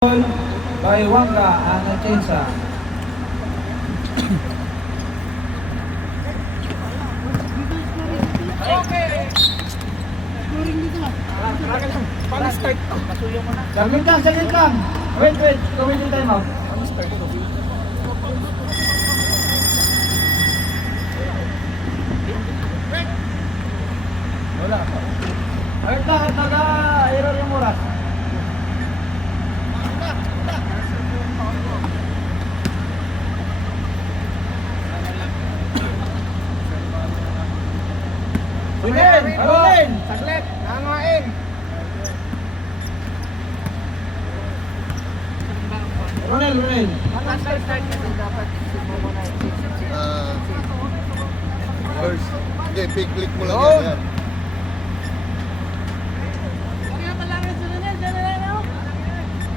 by Wanga Anachensa. Saglit lang. Wait, gawin yung time out. Wala. Ayun lang at nag-error yung oras. Rolin! Saglit! Nangain! Rolin! First, hindi, click mo lang yan.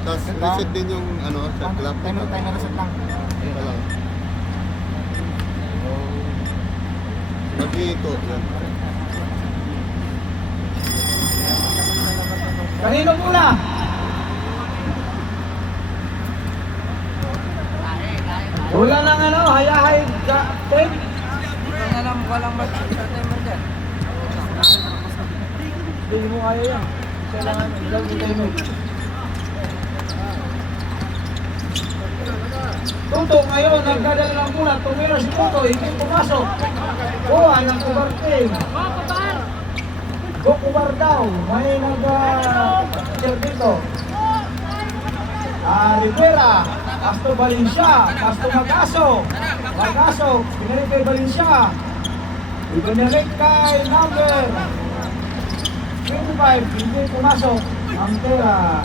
Tapos reset din yung set clock. Timer reset lang. Ito lang. Mag-iito. Yan. Kanino mula? Wala lang hayahay ka, Ted. Walang mag-timer dyan. Hindi mo kaya yan. Kailangan ilang mo tayo. Tuto ngayon, nagdadala ng mula, tumira si Tuto, hindi pumasok. Buwan ng kubartin. Kubar daw, may nag-share dito. Rivera, Castro Valencia, Castro Magaso, pinalik kay Valencia. Ibinalik kay number 25, hindi pumasok ang pera.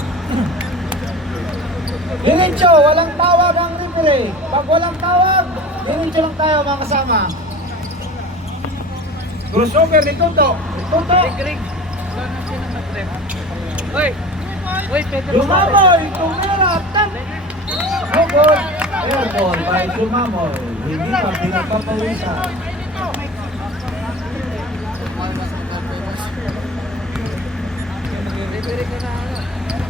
Diretso, walang tawag ang referee. Pag walang tawag, diretso lang tayo mga kasama. Crossover ni Tuto. Greg. Hoy! Lumamoy, tumira, tap! Gol! Airball by Lumamoy. Hindi pa pinagpapawisan.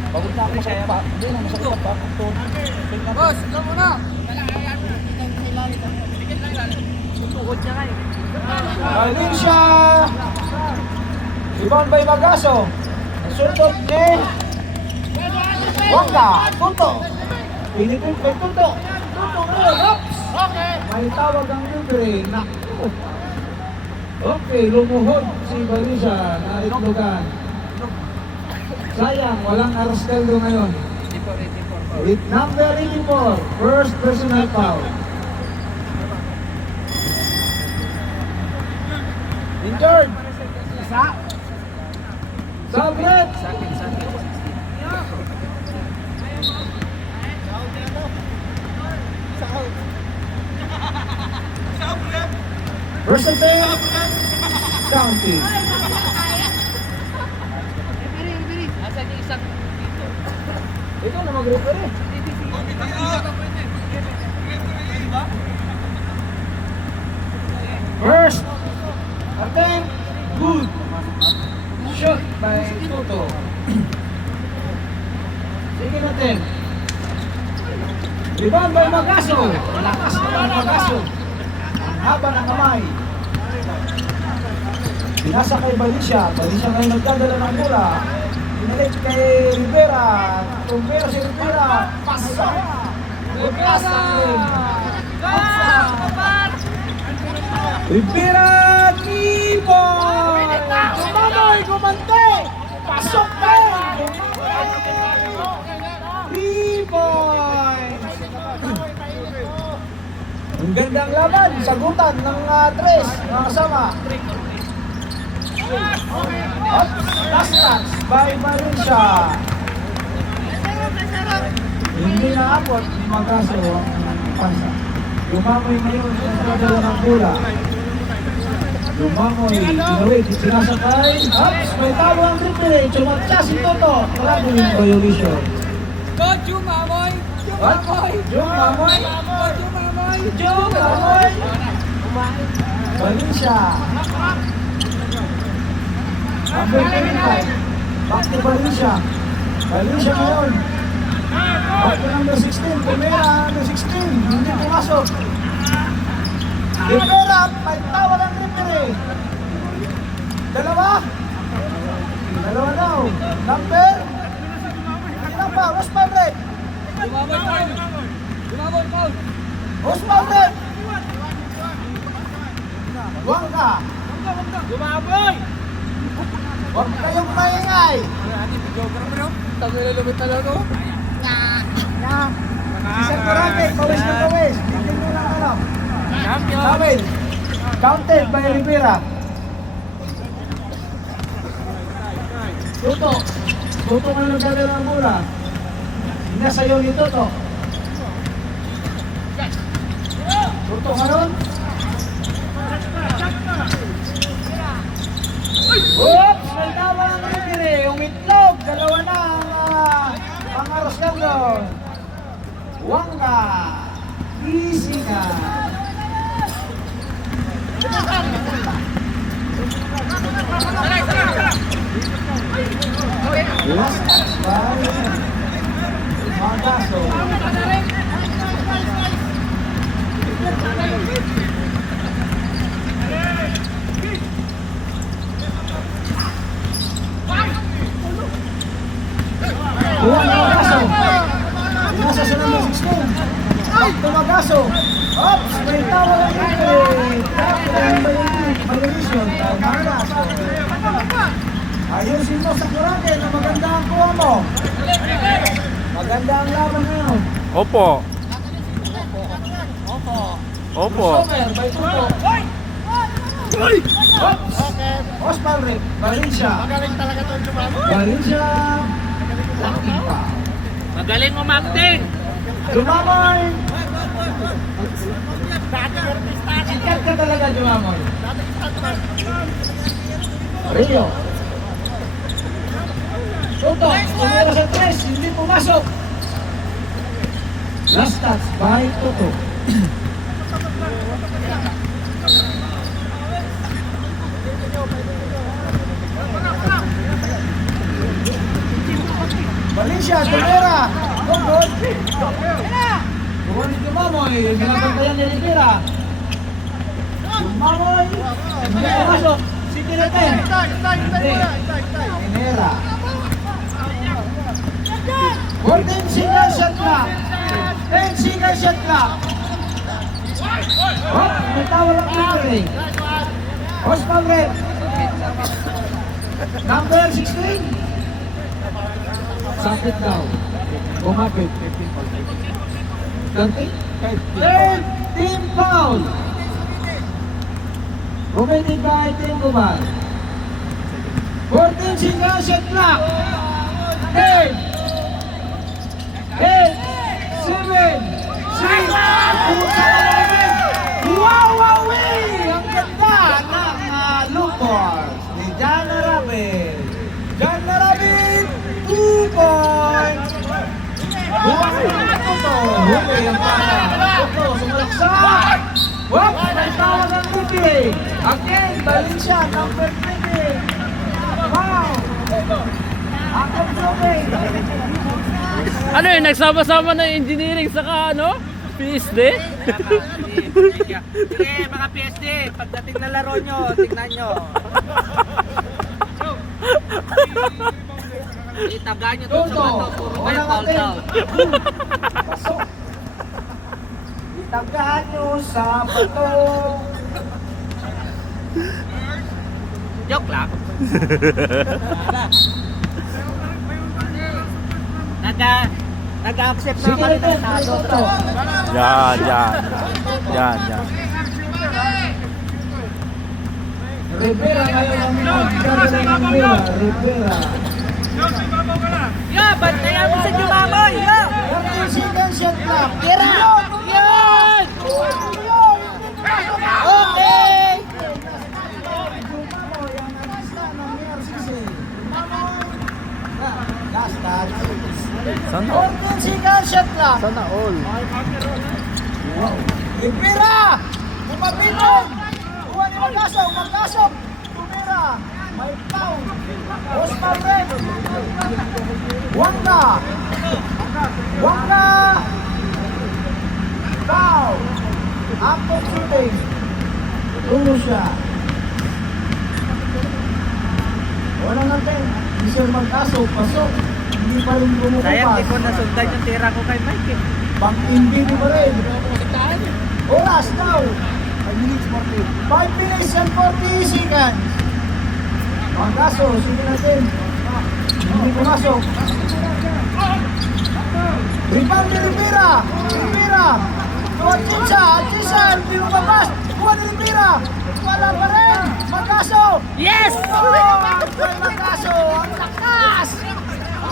Pagod na ako masakit pa. Hindi na masakit pa. Boss, ito muna! Tutukod siya kayo. Valencia! Ibon by Magaso. Nasuntok ni Wanga, Tuto. Pinipin kay Tuto. Tuto ngayon, hops! May tawag ang referee. Naku! Okay, lumuhod si Valencia na itlogan. Sayang, walang Arasteldo ngayon. With number 84, first personal foul. Injured! Sabret! First attempt, counting. Asa niya isang dito? Ikaw na mag-referee. First attempt, good. Shot by Toto. Sige natin. Rebound by Magaso. Lakas na ng Magaso. Ang haba ng kamay. Pinasa kay Valencia. Valencia ngayon nagdadala ng bola. Pinalik kay Rivera. Tumpero si Rivera. Pasok. Pasok. Rivera Kibon! Tumamoy, gumante! Pasok pa! 3 points! Ang gandang laban, sagutan ng 3 mga kasama. Last touch by Valencia. Hindi naabot ni Magaso ang pansa. Lumamoy ngayon sa nagdadala ng bola. Lumamoy, ginawid, sinasakay. Ups, may talo ang referee. Chumatsa si Toto. Marami yung violation. Go, Jumamoy! What? Jumamoy? Jumamoy? Valencia. Number 25. Back to Valencia. Valencia ngayon. Opo number 16, Tumera number 16, hindi pumasok. Rivera, may tawag ang referee. Dalawa daw. Number? Ilan pa? Osman Red. Osman Red. Wangka. Huwag kayong maingay. Isang karami, pawis na pawis. Hindi nyo lang alam. Dawid. Counted by Rivera. Tuto. Tuto ka lang dala ng bola. Nasa iyo ni Tuto. Tuto ka nun. Oops! May tawa ng referee. Yung itlog. Dalawa na ang pangaros lang doon. Wangka. Easy na. Last by Magaso. Buwan na Magaso. Nasa sa number 16. Back to Magaso. Oops! May tawa lang referee. Captain Violation. Magaso. Ayusin mo sa kurake na maganda ang kuha mo. Maganda ang laban ngayon. Opo. Opo. Sommer, by Tuto. Oops! Osman Rick, Valencia. Magaling talaga ito yung Valencia. Laking pa. Magaling umakting! Jumamoy! Sikat ka talaga, Jumamoy. Rio. Tuto, tumira sa 3, hindi pumasok. Last touch by Tuto. Valencia, tumira. Good. Buwan ni Jumamoy, binabantayan ni Rivera. Jumamoy, hindi pumasok. Si Tireten. Hindi. Rivera. 14 single shot clock. 10 single shot clock. Oh, may tawag ang referee. Osman Red. Number 16. Sakit daw. Bumapit. 13 foul. Committed by Team Guban. 14 single shot clock. 10 8 7 6 Wow! Ang ganda ng Lupors ni John Narabin. John Narabin, 2 points. Buwan na Tuto. Huli ang pasa. Tuto, sumalaksak. Wap! May tawag ang referee. Again, Valencia, number 20. Wow! Akong Jomay. Ano yun? Nagsama-sama na yung engineering saka ano? PSD? Sige, mga PSD, pagdating na laro nyo, tingnan nyo. Itagaan nyo to sa bato, puro kayo foul daw. Pasok. Itagahan nyo sa bato. Joke lang. Nag-accept na Sige, kami ng Ted, talo. Tuto. Yan. Rivera ngayon ang magdadala ng Rivera. Rivera. Yo, bantayan mo si Jumamoy! Yo! 14 single shot clock. Tira! Yan! Okay! Last touch. Sana 14 single shot clock. Sana all. Wow. Rivera! Kumapitong! Buwan ni Magkasok! Tumira! May foul! Osman Red! Wangka! Waka! Foul! Active shooting. Tungo siya. Wala natin. Hindi siya magkaso. Pasok. Hindi pa rin bumubukas. Sayang, di ko nasundan yung tira ko kay Mike. Eh. Pang-hindi pa rin. Oras now. 5 minutes 40 seconds. Magkaso. Sige natin. Hindi pumasok. Rebound ni Rivera. Rivera. Atchisa. Hindi lumabas. Kuha ni Rivera. Wala pa rin. Magkaso. Yes! Magkaso. Ang lakas.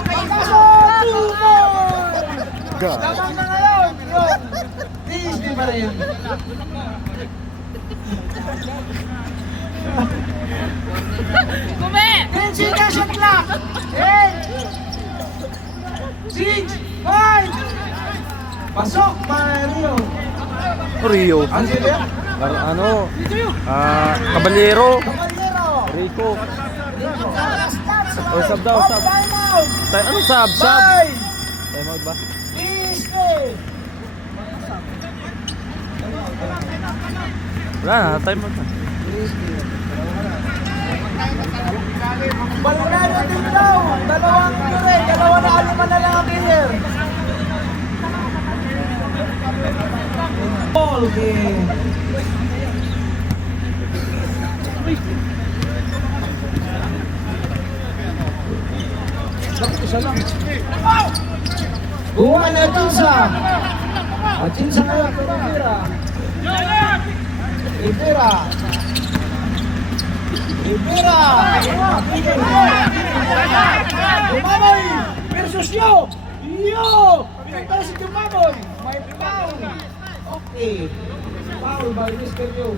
Magkaso. 2 more. God. Tama na ngayon. Hindi pa rin. Kume! 10 seconds shot clock. 8 6 5 Pasok, Mario. Rio. Ang sila? Ano? Caballero. Caballero. Rico. Oh, sub daw, sub. Time out. Ano sub? Bye. Time out ba? Disco. Wala na, time out na. Balikan natin daw. Dalawang killer. Dalawa na alima na lang ang killer. Ball game. Isa lang. Buwan na Atchisa. Atchisa ngayon kay Rivera. Rivera. Rivera. Dumamoy versus Yo. Yo. Pinagtala si Dumamoy. May foul. Okay. Foul by Mr. Yo.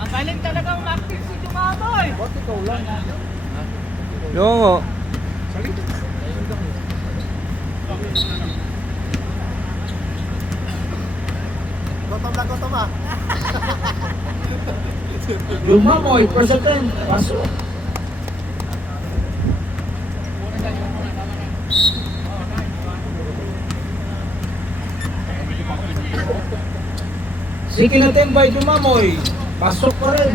Ang galing talaga umaktif si Dumamoy. Ba't ikaw lang? Yung nga. Gotom ah. Dumamoy, first attempt. Pasok. Second attempt by Dumamoy. Pasok pa rin.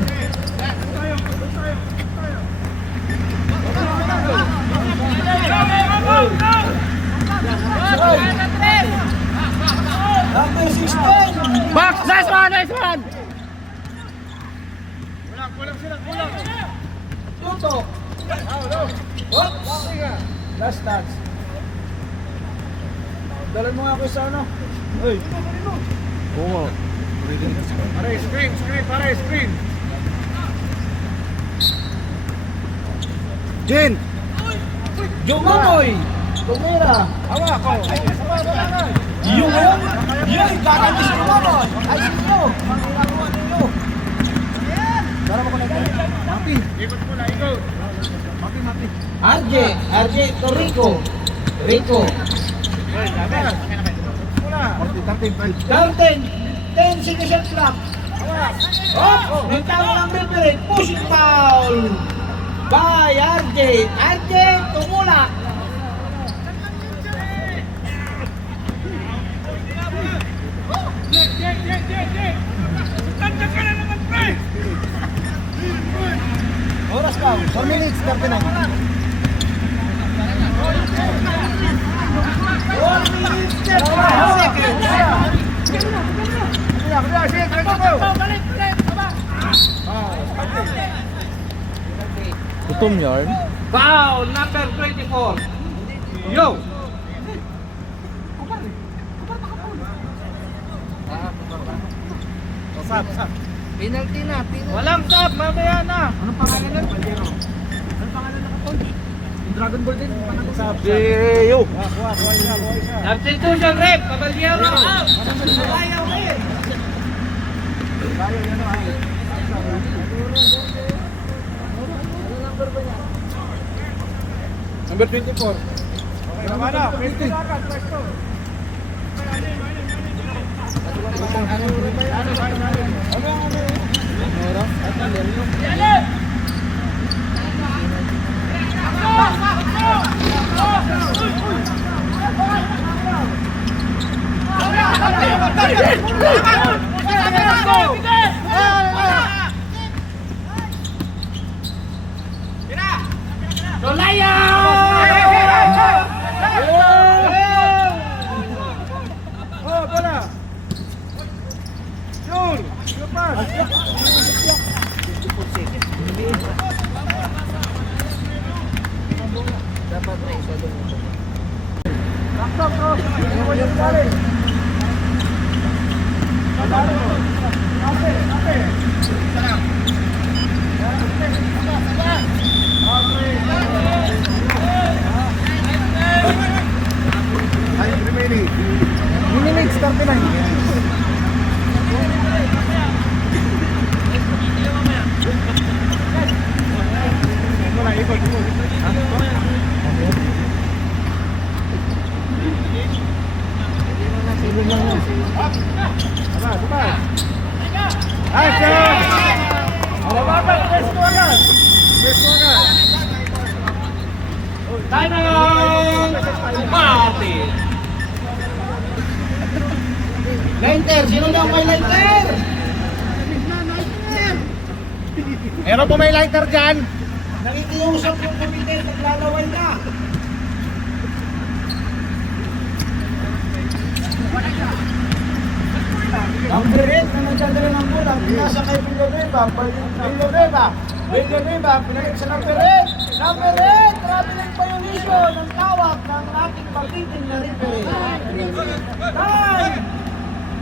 Number 16. Box! Nice one! Nice one! Tuto. Oops. Last touch. Dalan mo nga ako sa ano. Uy. Oo nga. Screen. Jin! Jumamoy. Tumira. Hawa ko. Yung kakandis ko mo. Ay, sino? Ginagawa ninyo. Para mo connect. Mapi. Ikot mo na, ikot. Mapi. RJ to Rico. Curtain. 10 seconds shot clock. Oh, may tama ng referee. Pushing foul. By RJ. RJ, tumulak. Oras ka, 4 minutes, 39. 1 minute, 39. Gutom yarn. Foul number 24. Yo! Penalty na. Walang sub, mamaya na. Anong pangalan nun? Anong pangalan ng kapon? Yung Dragon Ball din. Sab. Yo! Kuha isa. Substitution rep, Caballero out. Ayaw ka eh. Ayaw yan o ay. Number 24. Okay, naman na. Pwede na agad. Pwesto. Ay, remaining. Minutes 39. Lighter! Sino daw may lighter? Meron po may lighter dyan? Nakikiusap yung komite, naglalaway na. Number 8 na nagdadala ng bulang, pinasa kay Villanueva, Villanueva, pinalit sa number 8. Number 8, grabe ng violation ng tawag ng ating partiting na referee. Time!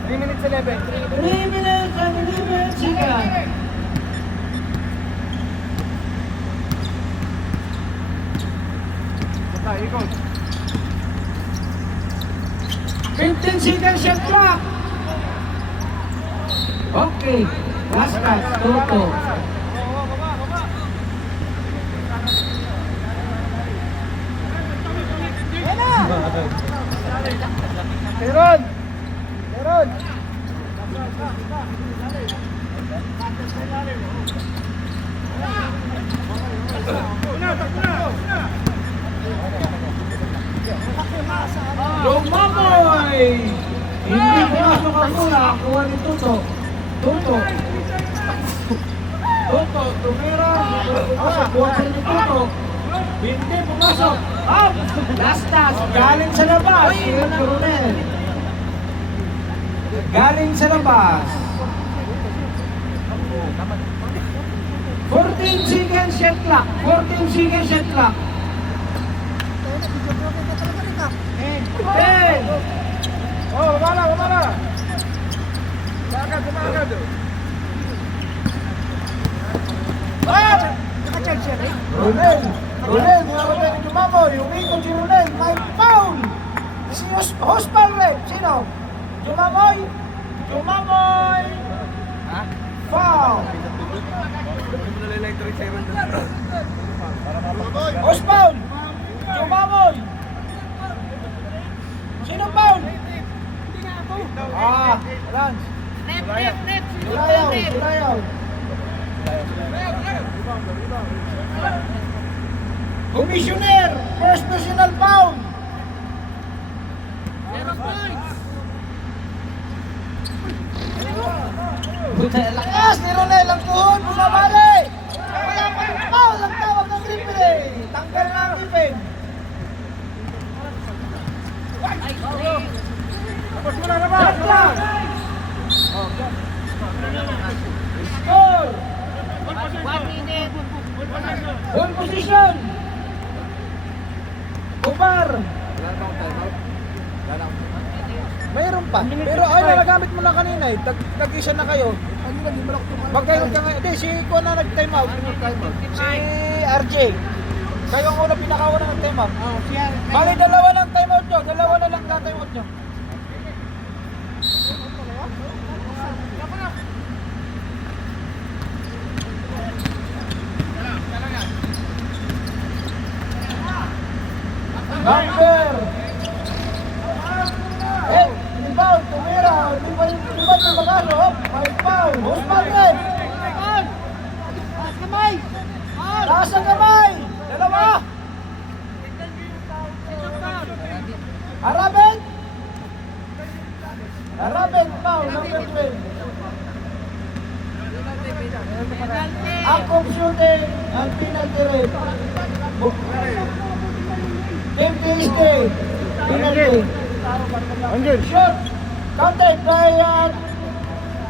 3 minutes 11. 3 minutes and 11 seconds. Ikot. 15 seconds shot clock. Okay. Last touch. Toto. Meron. Meron. Lumamoy! Hindi pumasok ang mula. Kuha ni Tuto. Tuto. Tuto. Tumira. Pumasok. Kuha ni Tuto. Hindi pumasok. Up! Last touch. Galing sa labas. Ian Coronel. Galing sa labas. 14 seconds shot clock. 14 seconds shot clock. 10. Oh, bumala. Agad. Ronel, nilabatay ni Jumamoy. Umikot si Ronel. May foul. Si Hospal Red. Sino? Jumamoy. Foul. Hospal. Jumamoy. Sino foul? Lance. Sulayaw. Commissioner, first personal foul. Lakas ni Ronel ang tuhod, bumabali. Wala pa yung foul, ang tawag ng referee. Tanggal na ang ipin. Tapos mo na naman. Score. 1 minute. Hold position. Umar. Mayroon pa. Pero ay nagamit mo na kanina eh. Tag-isa na kayo. Magkaroon ka ngayon. Hindi, si Iko na nag-time out. Si RJ. Kayo ang una pinakauna ng time out. Bali, dalawa lang time out nyo. Dalawa na lang na-time out nyo. Number 8, rebound, tumira, rebound ng Magano, may foul, Osman Red. Taas ang kamay, dalawa, Arabet! Arabet, foul, number 12. Akong shooting ang penalty rin. 50 stay. Penalty. Shoot. Counted by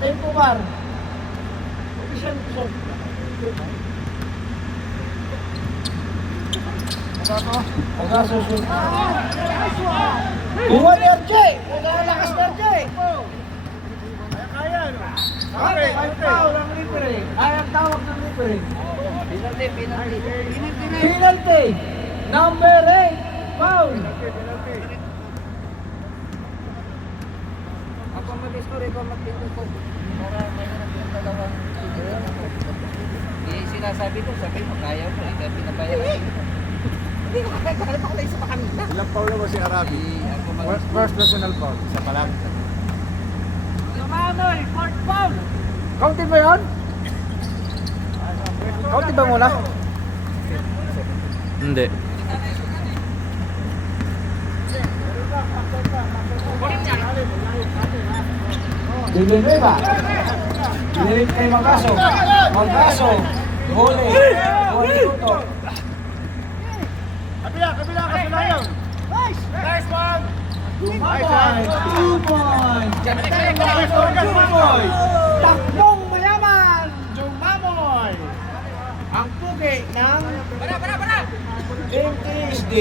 Tim Kumar. Official shot. Magaso shoot. Buwan ni RJ. Nagalakas ni RJ. Ay, foul ang libre. Ay, ang tawag ng libre. Penalty. Number 8. Foul. Ako mag-score, ikaw mag-pinto ko. Para mayroon yung dalawang video. Hindi sinasabi ko, sabi mo, kaya mo, ikaw pinabayaan. Hindi ko kaya, kalip ako na isa pa kanina. Ilang foul na ba si Arabi? Ako mag- First personal foul. Isa pa lang. Manoy, fourth foul! Counted ba yun? Counted ba muna? Hindi. Villanueva. Dinig kay Magaso. Magaso. Huli. Huli tuto. Kabila, kasulayan. Nice one! Dumabay. 2 points. 2 points. Tatlong mayaman. Dumamoy. Ang pugi ng Team TSD.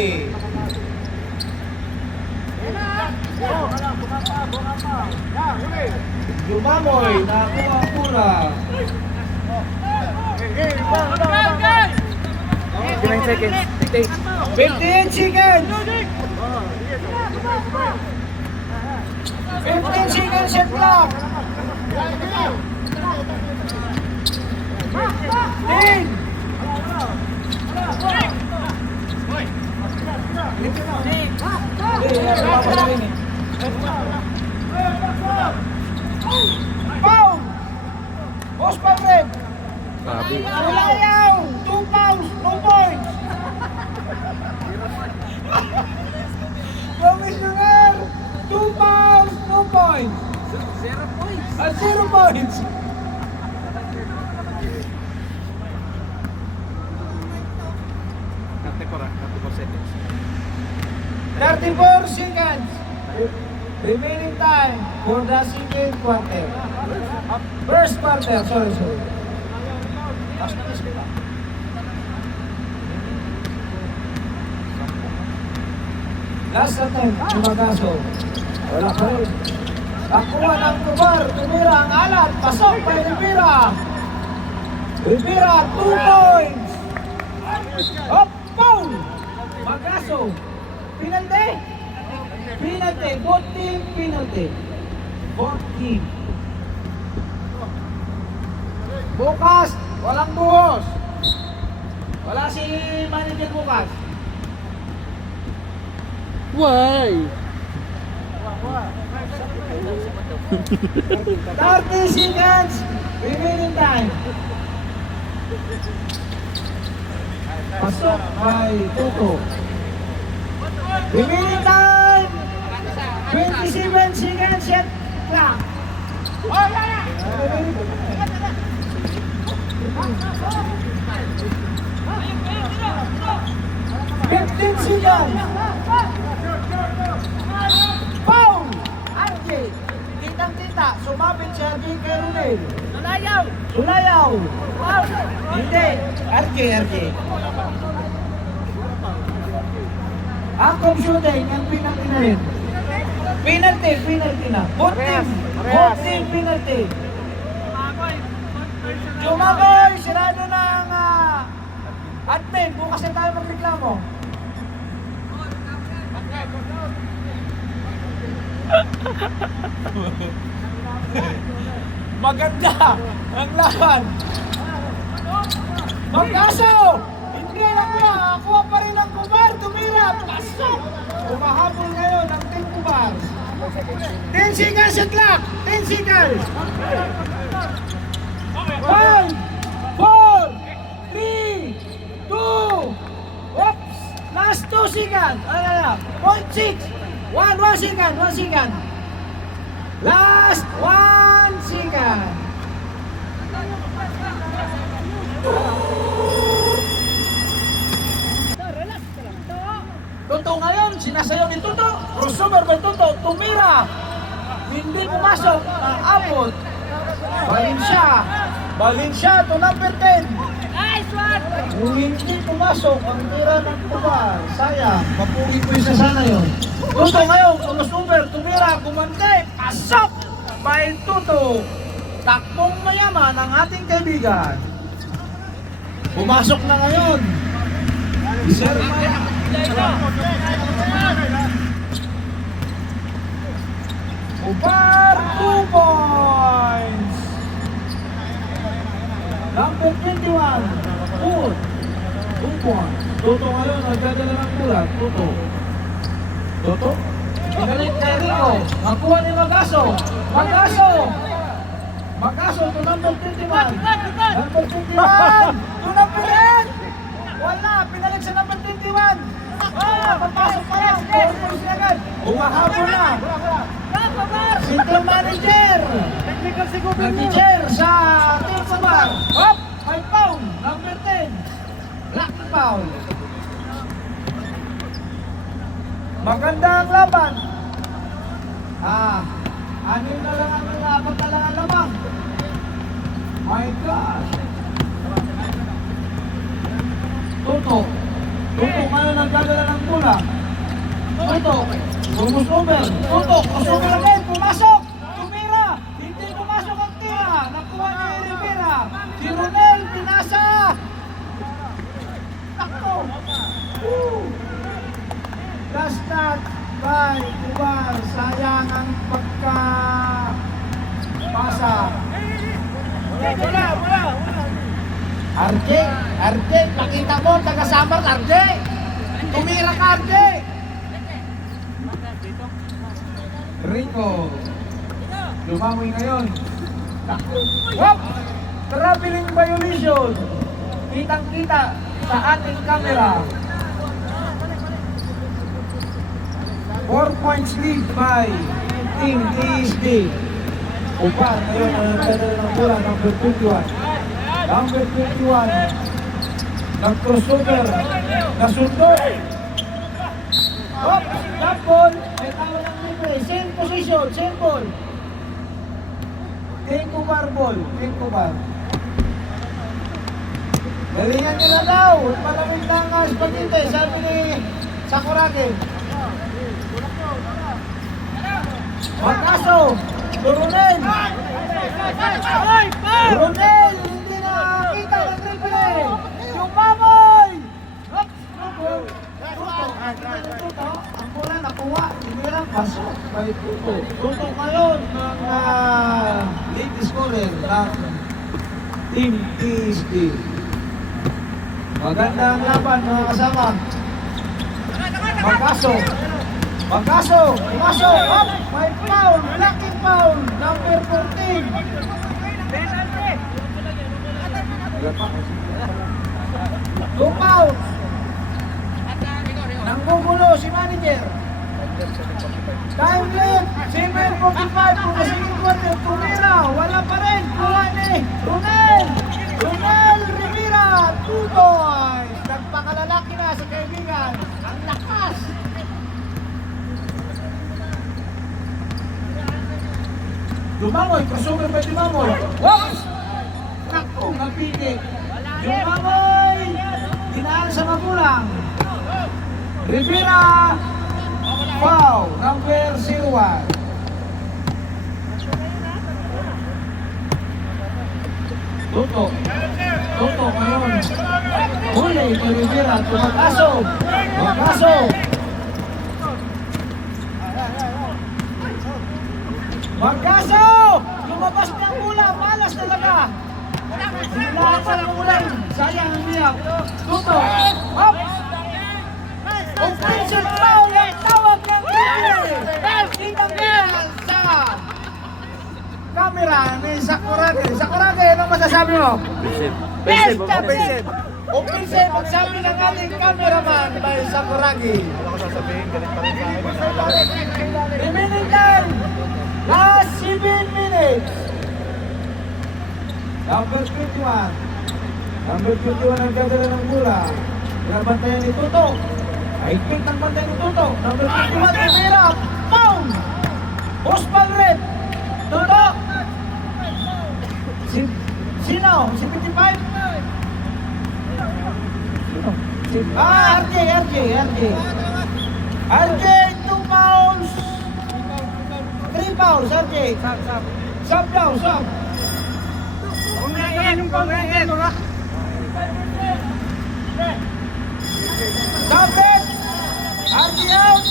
Dumamoy. Nakuha ang pula. 59 seconds. 58 seconds. 15 seconds shot clock. 10. Foul. Boss pa rin. Sabi. Sulayaw. 2 fouls. No points. Commissioner. 2 fouls. No points. 0 points. 0 points. seconds. 34 seconds. Remaining time for the second quarter. First quarter, sorry. Last attempt, Magaso. Wala pa rin. Nakuha ng Kumar, tumira ang alat, pasok kay Rivera. Rivera, 2 points. Up, foul. Magaso. Penalty. Penalty, both team penalty. Both team. Bukas, walang buhos. Wala si manager bukas. Why? 30 seconds. Remaining time. Pasok by Toto. Remaining time. 27 seconds shot clock. 15 seconds. Foul! RJ, kitang-kita, sumabit siya di kay Runel. Sulayaw! Foul! Hindi, RJ. Akong shooting, ang penalty na rin. Penalty na. Both team penalty. Jumagoy, sirado ng admin. Bukas na tayo magreklamo. Maganda ang laban. Magaso! Hindi na kuya. Kuha pa rin ang Kumar. Tumira. Pasok! Umahabol ngayon ang Team Kumar. 10 seconds sa clock. 10 seconds. 5, 4, 3, 2, oops! Last 2 seconds. Ano na? 0.6. 1 second, 1 second. Last 1 second. Toto ngayon, sinasayaw ni Toto. Crossover by Toto, tumira. Hindi pumasok, naabot. Valencia to number 10. Kung hindi pumasok, ang tira ng Tubar. Sayang, mapugi ko isa sana yun. Toto ngayon, crossover, tumira, kumante, pasok. By Toto. Takbong mayaman ang ating kaibigan. Pumasok na ngayon. Ubar 2 points. Number 21. Food. 2 points. Toto ngayon, nagdadala ng bulat. Toto. Toto. Pinalit kay Rico. Nakuha ni Magaso. Magaso to number 21. Number 21. To number 10. Wala. Pinalit sa number 21. Papasok pa lang. Umahabol na. Center manager. Manager sa Team Tubar. Hop! 5 pound. Number 10. Black pound. Maganda ang laban. Anim na lang ang apat na lang ang lamang. My God. Toto ngayon ang gagala ng bola. Toto, crossover. Toto, crossover again, pumasok. Tumira, hindi pumasok ang tira. Nakuha ni Rivera. Si Ronel, pinasa. Takto. Last shot by Tubar. Sayang ang pasa. Wala. RJ, pakita mo, taga-Samar, RJ. Tumira ka, RJ. Rico. Lumamoy ngayon. Hop! Traveling violation. Kitang-kita sa ating camera. 4 points lead by Team TSD. Upan ngayon ang nagdadala ng bola, number 21. Number 21. Nag-crossover. Nasundot. Hop! That ball. May tawa ng libre. Same position. Same ball. Tenkubar ball. Tenkubar. Galingan nila daw. Malamig lang ang spaghetti. Sabi ni Sakuragi. Magaso. Ronel. Ronel. Hindi nakakita ng triple. Yung baboy. Ang bola nakuha. Tinirang pasok. By Tuto. Tuto ngayon ng lead scorer ng Team TSD. Maganda ang laban mga kasama. Magaso, pumasok, up, may foul, lucky foul, number 14. Two fouls. Nanggugulo si manager. Time left, 7:45 po sa second quarter. Tumira, wala pa rin. Kuha ni Ronel Rivera, 2 points. Nagpakalalaki na sa kaibigan. Ang lakas. Lumamoy, crossover by Lumamoy. Whoops! Naku, napili. Lumamoy! Dinaan sa magulang. Rivera, foul, number 01. Toto ngayon. Huli kay Rivera, Magaso. Magaso! Lumabas na ang bola, malas talaga. Hilaan sa lang ulan. Sayang ang biyak. Toto, up! Offensive foul ang tawag ng referee. Kitang-kita sa camera ni Sakuragi. Sakuragi, anong masasabi mo? Offensive. Offensive ang sabi ng ating cameraman by Sakuragi. Wala ko sasabihin, galit pa rin sa akin. Number 21. Number 21 ang gagala ng bola. Binabantayan ni Tuto. Higpit ng bantay ni Tuto. Number 21, tumira. Pound! Osman Red. Tuto. Sino? Si 55? RJ, 2 fouls. 3 fouls, RJ. Sub daw, sub. Stop it! RJ out!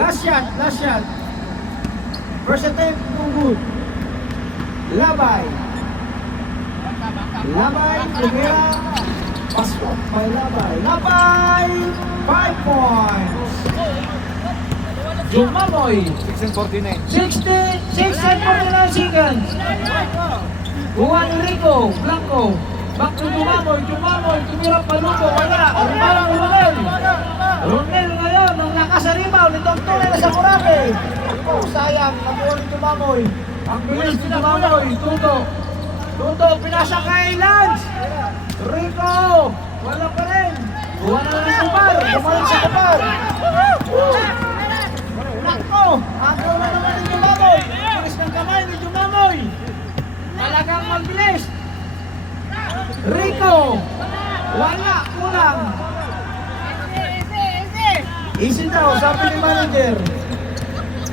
Last shot. First attempt, no good. Labay, tumira. Pasok by Labay, 5 points. Jumamoy, 6 and 49 seconds. Juan Rico, Blanco. Back to Jumamoy, tumira palubo, wala. Ronel ngayon, nung nakasaribaw, nitong tunay na sa Murabe. Oh, sayang, nabuo ni Jumamoy. Ang bilis ni Jumamoy, Tuto, pinasa kay Lance. Rico, wala pa rin. Buwan na lang ng kupar, bumalik sa kupar. Nako, ako na naman ni Jumamoy. Bilis ng kamay ni Jumamoy. Talagang magbilis. Rico, wala, kulang. Easy daw, sabi ni manager.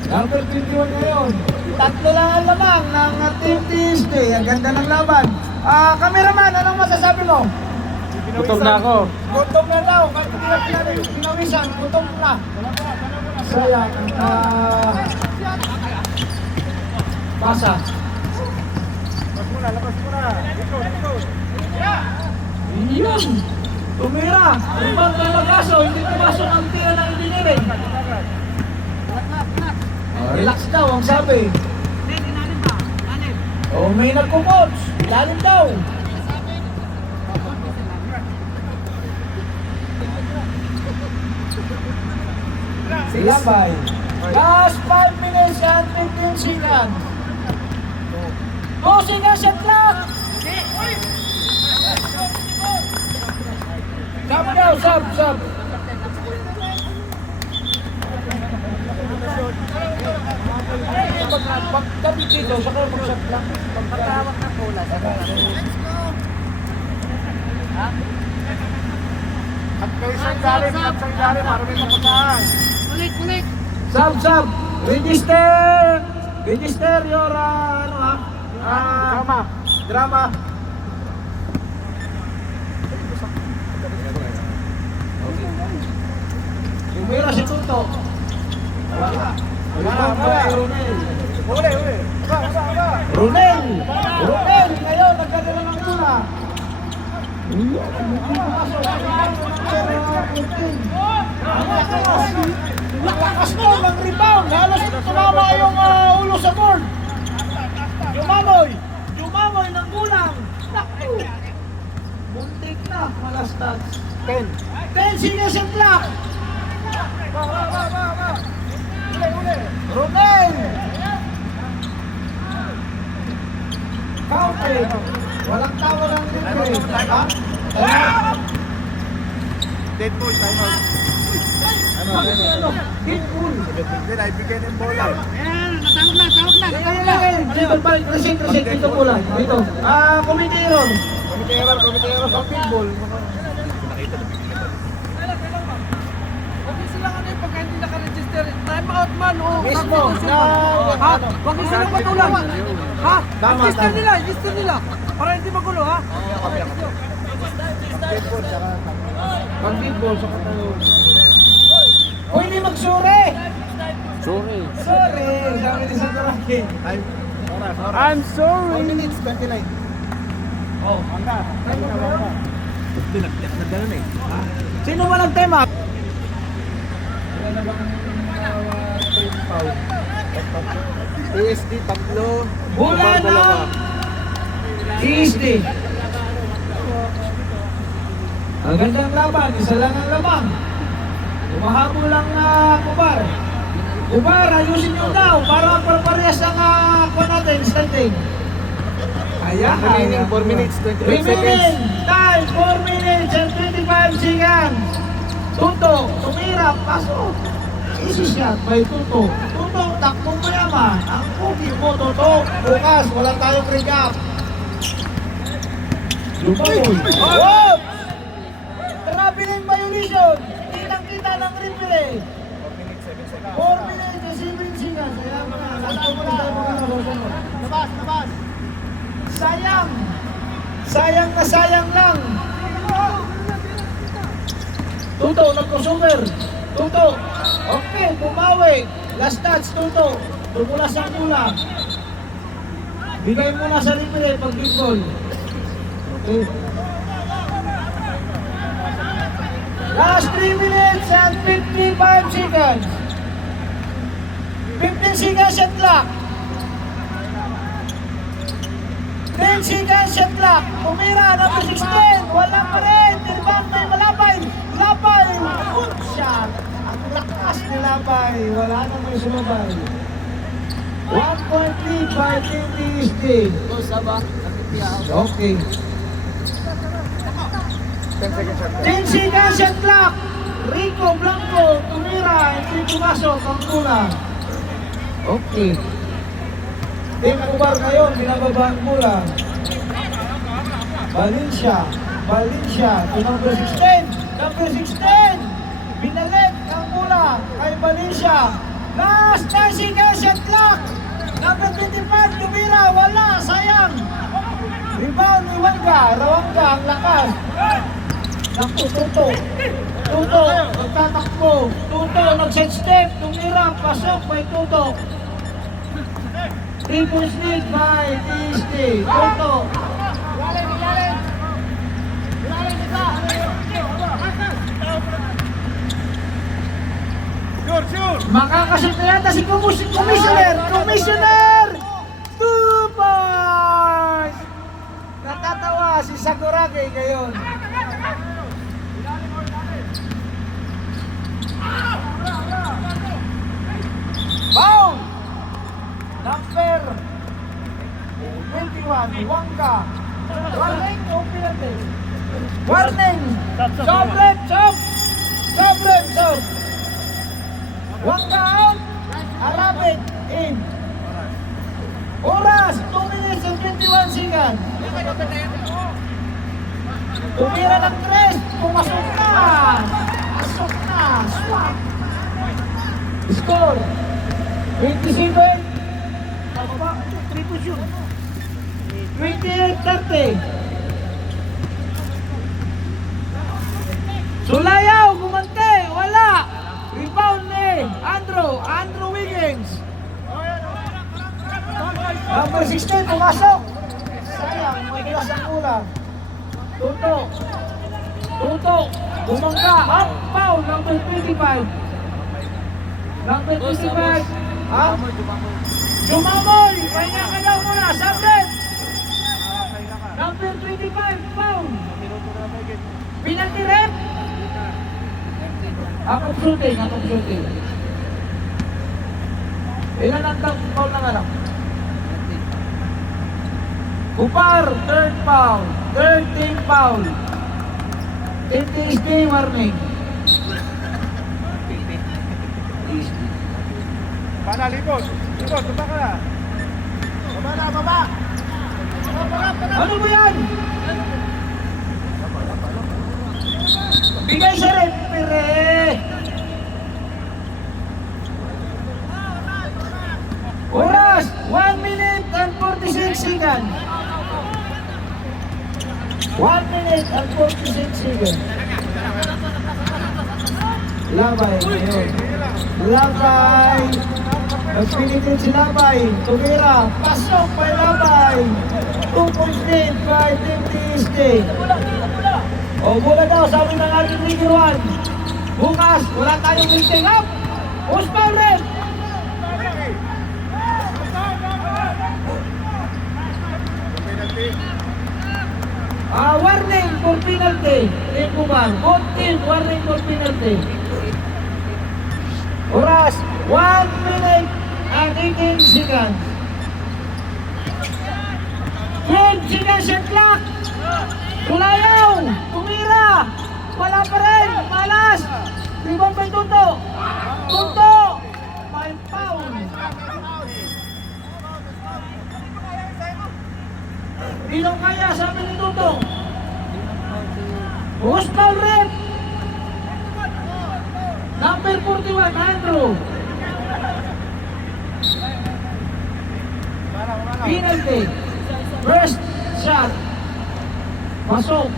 Number 21 ngayon. Tatlo lang ang lamang ng Team TSD. Ang ganda ng laban. Cameraman, anong masasabi mo? Gutom na ako. Gutom na daw. Kahit hindi na pinawisan, gutom na. Sayang. Basa. Lapas muna. Yun. Tumira. Ibang na magaso. Hindi pumasok ang tira ng engineering. Relax daw ang sabi. May nagko-coach. Ilalim daw. Labay. Last 5 minutes and 15 seconds. Closing ang shot clock. Sub daw, sub. Pagkabit dito, saka mag-shot lang. Pagkawak na bola. Ha? At kayo sa ilalim, marami mapagkaan. Kulik. Sub. Register your, drama. Tumira si Tuto. Wala. Ronel ngayon, nagkadala ng bola. Lakas mo, mag-rebound. Halos tumama yung ulo sa board. Jumamoy ng gulang. Naku. Buntik na, malastas. 10 seconds and clock. Ronel. Counting. Walang tawa ng libre. Deadpool, time out. Deadpool. Then I began in bola. Reset. Dito po lang. Dito. Komitero. Sa pitbull. Time out man, Mismo. Ha? Huwag mo silang patulang. Ha? Tama. Register nila. Para hindi magulo, ha? Pag-deadball sa katalon. Pwede magsuri. Sorry. Sorry. Sabi ni sa Karaki. I'm sorry. 1 minutes, 29. Oh, hangga. Sino ba nag-tema? Wala na bang team foul? TSD, tatlo. Bola Bar, dalawa. ng TSD. Ang gandang laban, isa lang ang lamang. Umahabol lang na kubar. Kubar, ayusin nyo daw para parehas ang kuha natin, standing. Ayan. Remaining 4 minutes, 25 Remaining seconds. time, 4 minutes and 25 seconds. Tuto, tumira, pasok. Easy shot by Tuto. Tuto, takbong mo yaman. Ang pugi mo, Tuto. Bukas, wala tayong recap. Lumayoy. Oh! Traveling violation. Kitang-kita ng referee. 4 minutes and 7 seconds. Kaya mga, labas. Sayang. Sayang na sayang lang. Tuto, nag-crossover. Tuto. Okay, bumawi. Last touch, Tuto. Tumulas ang bola. Bigay mo na sa referee pag big ball. Okay. Last 3 minutes and 55 seconds. 15 seconds shot clock. 10 seconds shot clock. Tumira, number 16. Wala pa rin. Tirbang may malapay. Lapay. Good shot. Ang lakas ni Lapay. Wala na may sumabay. 1 point lead by Team TST. Okay. 10 seconds shot clock. Rico Blanco. Tumira. Hindi pumasok ang kulang. Okay. Team Kubar ngayon, binababa ang bola. Valencia, to number 16. Number 16, binalik ang bola kay Valencia. Last 9 seconds shot clock. Number 25, Tumira, wala, sayang. Rebound ni Rawangga, ang lakas. Naku, Tuto, nagtatakbo. Tuto, nag-set step. Tumira, pasok by Tuto. 3 points lead by TST. Tuto. Makakasot na yata si Commissioner! 2 points! Natatawa si Sakuragi ngayon. Bound! Number 21, Wangka. Warning o penalty? Warning! Stop! Wangka out! Arabit in. Oras, 2 minutes and 21 seconds. Tumira ng 3, pumasok na! Swap! Score! 27. 28-30. Sulayaw, gumante, wala. Rebound ni Andrew Wiggins. Number 16, pumasok. Sayang, madalas ang ulang. Tuto, bumangka, up, foul, number 25. Number 25, up. Jumamoy, pahinga ka daw muna, sublet. Number 25, foul. Penalty rep. Akong shooting. Ilan ang foul na anak? Kupar, third foul. Third team foul. Team TST, warning. Pana, libos, baba ka na. Baba. Ano ba yan? Bigay sa referee. Oras, 1 minute and 46 seconds. 1 minute and 46 seconds. Labay ngayon. Labay. Nagpilitin si Labay. Tumira. Pasok by Labay. 2 points lead by Team TST. O bola daw, sabi ng ating League 1. Bukas, wala tayong meeting up. Usman red. Warning for penalty. Team Kubar. Both team warning for penalty. Oras, 1 minute and 18 seconds. 12 seconds shot clock. Tulayaw, tumira. Wala pa rin, malas. Rebound by Tuto. Tuto. May foul. Di daw kaya, sabi ni Tuto. Hostile rep. Number 41, Andrew. Penalty. First shot. Pasok.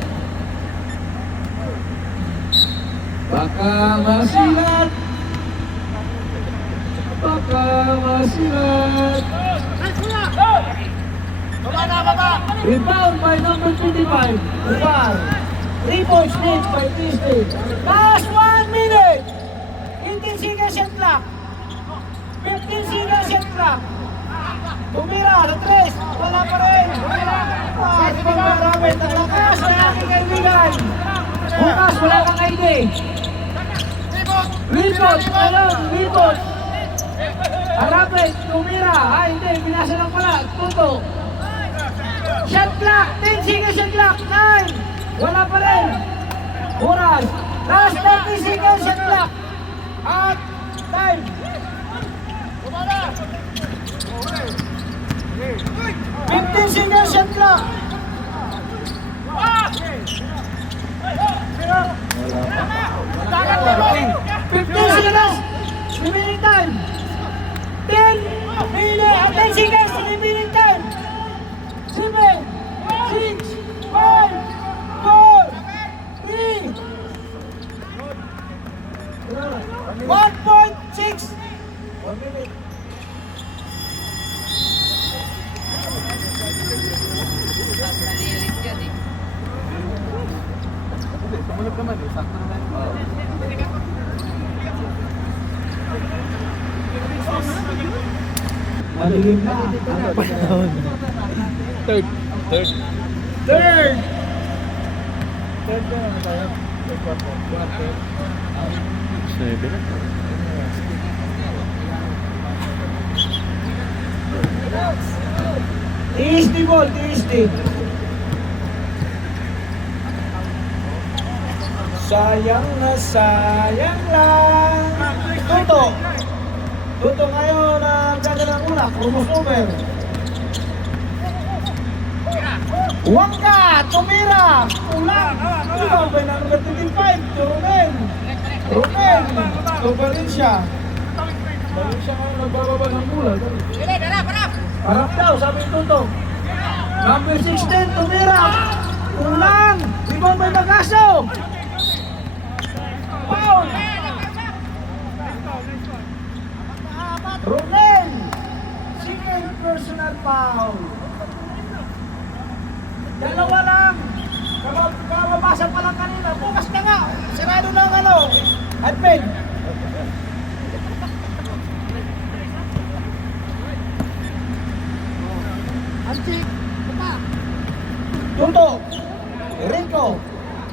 Baka masilat. Baka masilat. Rebound by number 25. Rebound. 3 points lead by Tuesday. Last 1 minute. 18 seconds shot clock. 15 seconds shot clock. Tumira, sa 3. Wala pa rin. Pwede bang maramit ang lakas ng aking kaibigan. Bukas, wala kang ID. Rebound. Ayun, rebound. Harapit, tumira. Ay, hindi, binasa lang pala. Tuto. Shot clock, 10 seconds shot clock, 9. Wala pa rin. Oras. Last 30 seconds shot clock. At time. 15 seconds shot clock. 15 seconds. Remaining time. 10 seconds. Remaining time. 7, 6, 5, 4, 3, 1.6. 1 minute. Nalilit yan eh. Sumunod naman eh. Sakto naman. Maligim na. Third. Third. Third na naman tayo. Third quarter. Seven. TSD ball, TSD. Sayang na sayang lang. Tuto. Tuto ngayon ang ganda ng una. Crossover. Wangka, tumira. Ulang. Ulang by number 25. Rumen. Rumen. To Valencia. Valencia ngayon nagbababa ng bola. Harap daw, sabi ni Tuto. Number 16, tumira. Ulang. Rebound by Bagaso. Foul. Rumen. Second personal foul. Dalawa lang. Kababasa pa lang kanina. Bukas na nga. Sirado na ang ano. Admin. Tuto. Rico.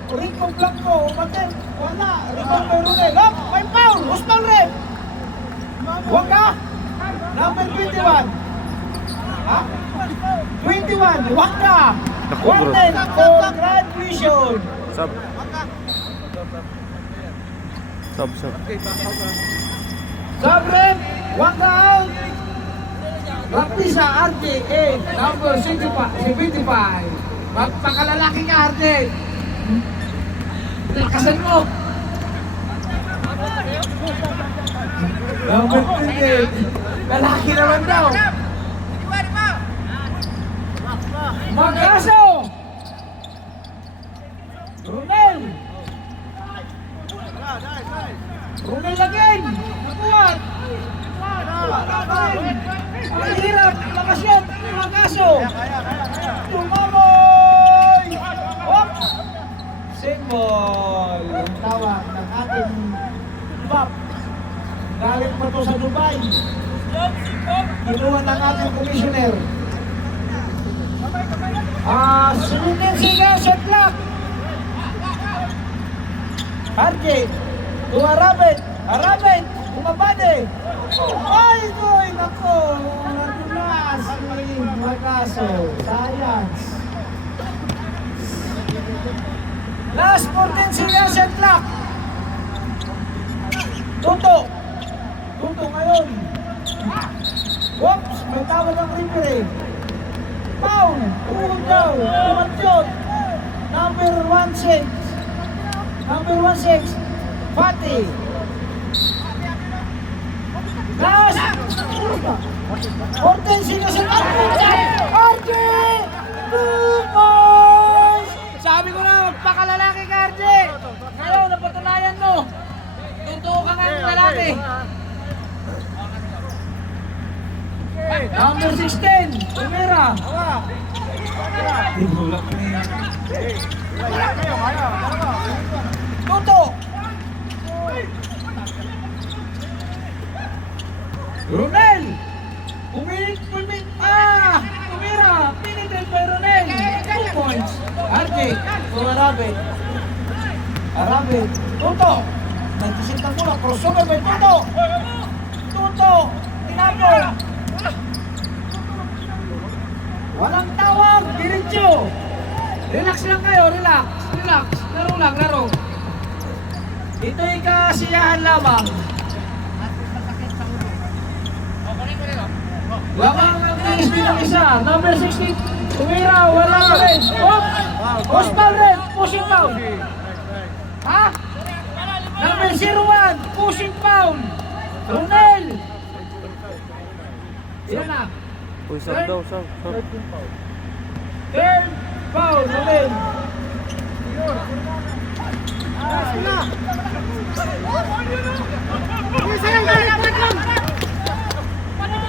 Rico Blanco. Umatin. Wala. Rico Perunel. Up. May foul. Hostile red. Waka. Number 21. Ha? 21. Waka. Warden for graduation. Sub. Subred. Waka out. Baptisa RJ8. Number 75. Magpakalalaki ka RJ. Lakasan mo. Number 28. Lalaki naman daw. Magaso! Romel! Romel again! Nakuhat! Ang hirap! Lakas yan! Magaso! Tumamoy! Hop! Symbol! Yung tawag ng ating BAP. Galing pa to sa Dubai. Kinuha ng ating commissioner. Sunodin siya, shot clock. RJ, to Arabet. Bumabade! Ay, boy! Nako! Nadulas! Magaso! Sayang! Last 14 seconds and clock! Tuto! Tuto ngayon! Whoops! May tawag ang referee! Foul! Tuhod daw! Tumatyot! Number 16! Number 16! Pati! Last! 14 seconds and clock! RJ! 2 points! Sabi ko na, magpakalalaki ka, RJ! Ngayon, napatunayan mo! Totoo ka nga ng lalaki! Number 16, Tumira. Tuto. Ronel. Tumira. Pinitin by Ronel. 2 points. RJ. So Arabe. Tuto. Nagkisip ng mula. Crossover by Tuto. Tuto. Tinapon. Walang tawag, diretso. Relax lang kayo, relax. Laro lang, laro. Ito'y kasiyahan lamang. Lamang ang PSB ng isa. Number 16, Tumira, wala ka rin. Post foul rin, pushing foul. Ha? Number 01, pushing foul. Ronel. Ilan na? Uy, sab daw, sab. Third foul, Ronel.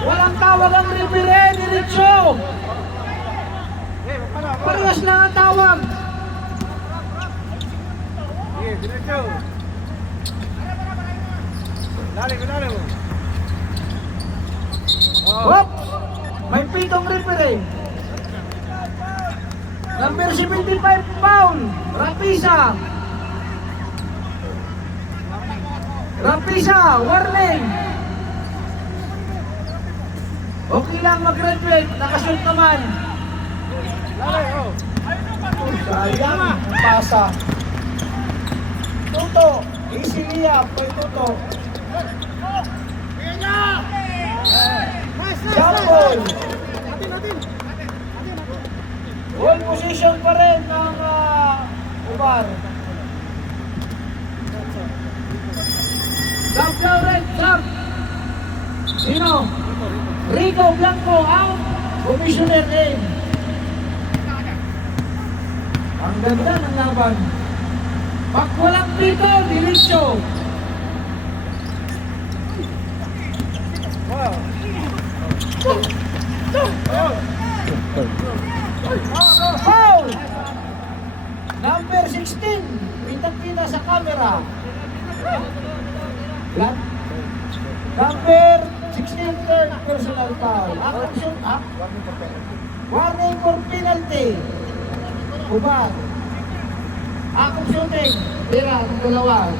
Walang tawag ang referee, diretso. Parehas lang ang tawag. Oops! May pitong referee. Number 75 foul, Rapisa, warning. Okay lang mag-graduate, nakashoot naman. Sayang, pasa. Tuto, easy layup, may Tuto. Jump ball. Ball position pa rin ng Ubar. Jump daw rin, jump. Sino? Rico Blanco out. Commissioner name. Ang ganda ng laban. Pag walang dito, diretso. Foul! Number 16, pinta sa camera. Number 16, third personal foul. Akong shoot up. Warning for penalty. Ubar. Akong shooting. Tira ng dalawa.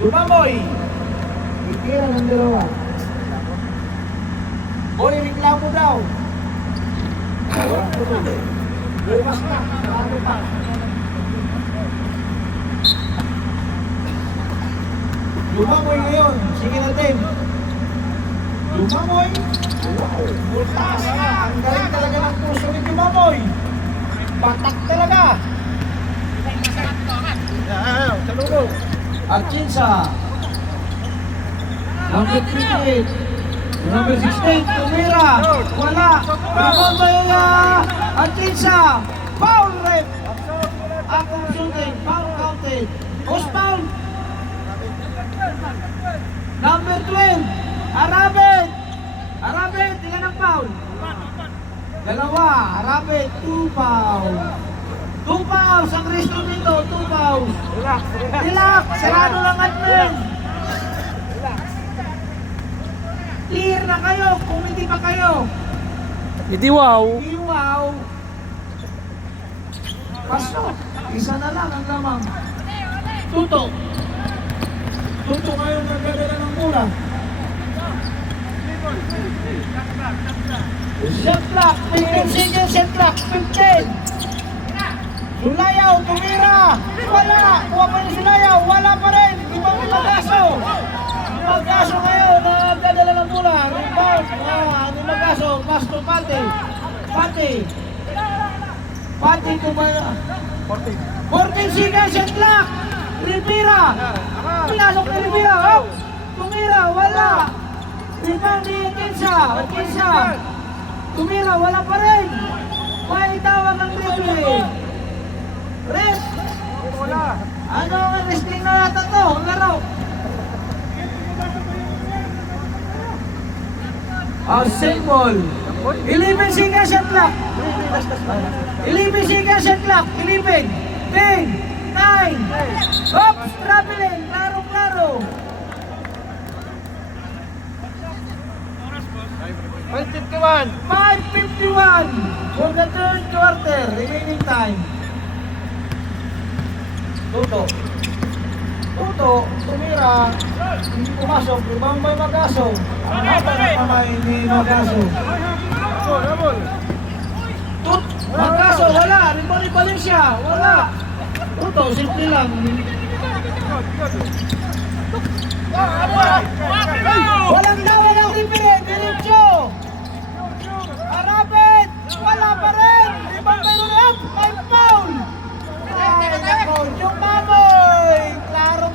Dumamoy. Tira ng dalawa. Boy, reklamo daw. Lumas na. Ano pa? Lumamoy ngayon. Sige natin. Lumamoy. Wow. Butas. Ang galing talaga ng puso ni Lumamoy. Patak talaga. Archinsa. Number 38. Number 16, Tumira. Wala. Rebound ba yung Archinsa? Foul rep. Akong shooting. Foul counted. Post foul. Number 12, Arabet. Arabet, ilan ang foul? Dalawa. Arabet, 2 foul. 2 fouls. Ang resto dito, 2 fouls. Relax. Sarado lang at men. Clear na kayo kung hindi pa kayo. Hindi wow. Hindi wow. Pasok. Isa na lang ang lamang. Tuto. Tuto ngayon ang ganda ng muna. Shot clock, 15 seconds shot clock, 15. Sulayaw, tumira. Wala. Kuha pa yung Sulayaw. Wala pa rin. Ibang Magaso. Magaso ngayon. Nagdadala ng bola. Rebound. Magaso. Pass to Pati. Pati kumaya. 14 seconds shot clock. Rivera. Pinasok ni Rivera. Hop. Tumira. Wala. Rebound ni Kinsa. Tumira. Wala pa rin. May tawag ng referee. Rest! Ano ang resting na natin to? Ang laro! Symbol! 11 seconds shot clock! 11 seconds shot clock! 11! 10! 9! Oops! Traveling! Klaro! 5:51 for the third quarter. Remaining time. Tuto, tumira, hindi pumasok, ibang may Magaso. Ang haba ng kamay ni Magaso. Magaso, wala, Riboli Valencia, wala. Tuto, simple lang. Walang tawag ang referee, diretso. Arabet, wala pa rin. Ibang meron up, may foul. Ay, nako, Jumamoy! Klaro!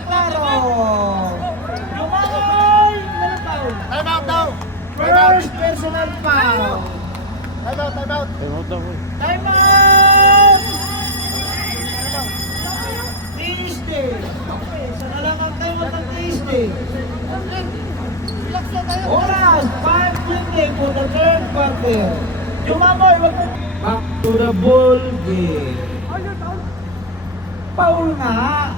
Jumamoy! Meron foul. Time out daw! First personal foul. Time out! Time out! Tuesday. Okay, sana lang ang time out ng Tuesday. Oras, 5:20 for the third quarter. Jumamoy, wag mo. Back to the ball game. Paul nga.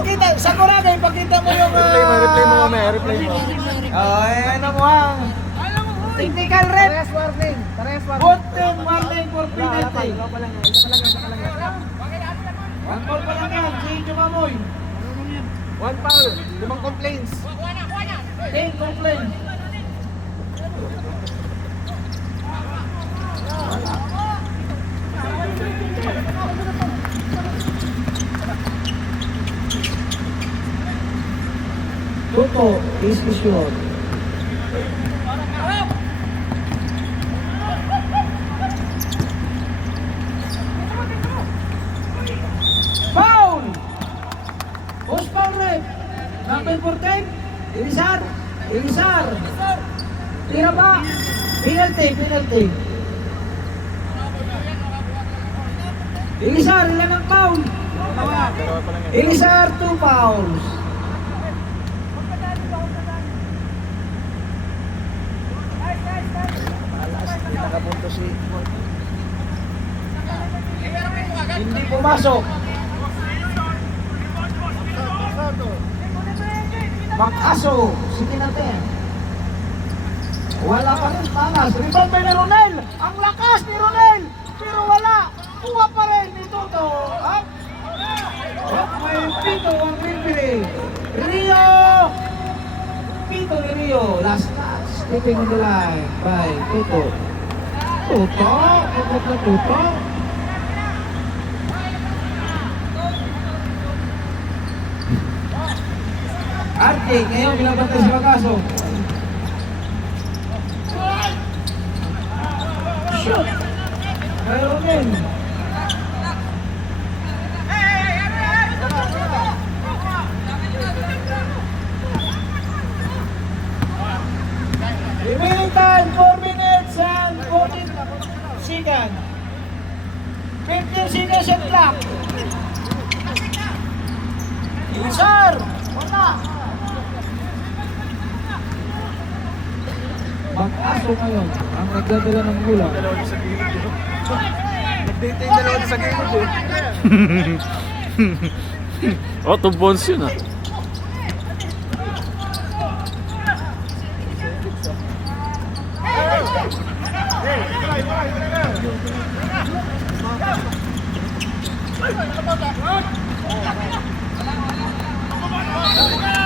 Kita. Sa Corada, ipakita mo yung... replay mo. Ano mo ang... Technical rep. Good team, warning for penalty. One ball pa lang yan, si Jumamoy. 1 foul, 5 complaints. 10 complaints. Tuto is sure. Foul! Post foul red. Number 14. Ilisar. Tira ba? Penalty. Ilisar, ilan ang foul? Ilisar, 2 fouls. Nakapunto si... Hindi pumasok. Magaso, sige natin. Wala pa rin panas. Rebound by ni Ronel. Ang lakas ni Ronel. Pero wala. Kuha pa rin ni Toto. Up. May pito ang referee. Pito ni Rio. Last touch. Stepping on the line by Toto. Toto. Arte, ngayon binabantay si Magaso. Shoot! Mayroon din. Remaining time, 4 minutes and 14 seconds. 15 seconds shot clock. Sir! Wala! Mag-aso ngayon ang nagdadala ng gula. Nag-date yung dalawa sa gilid eh. Oh, 2 bones yun ah.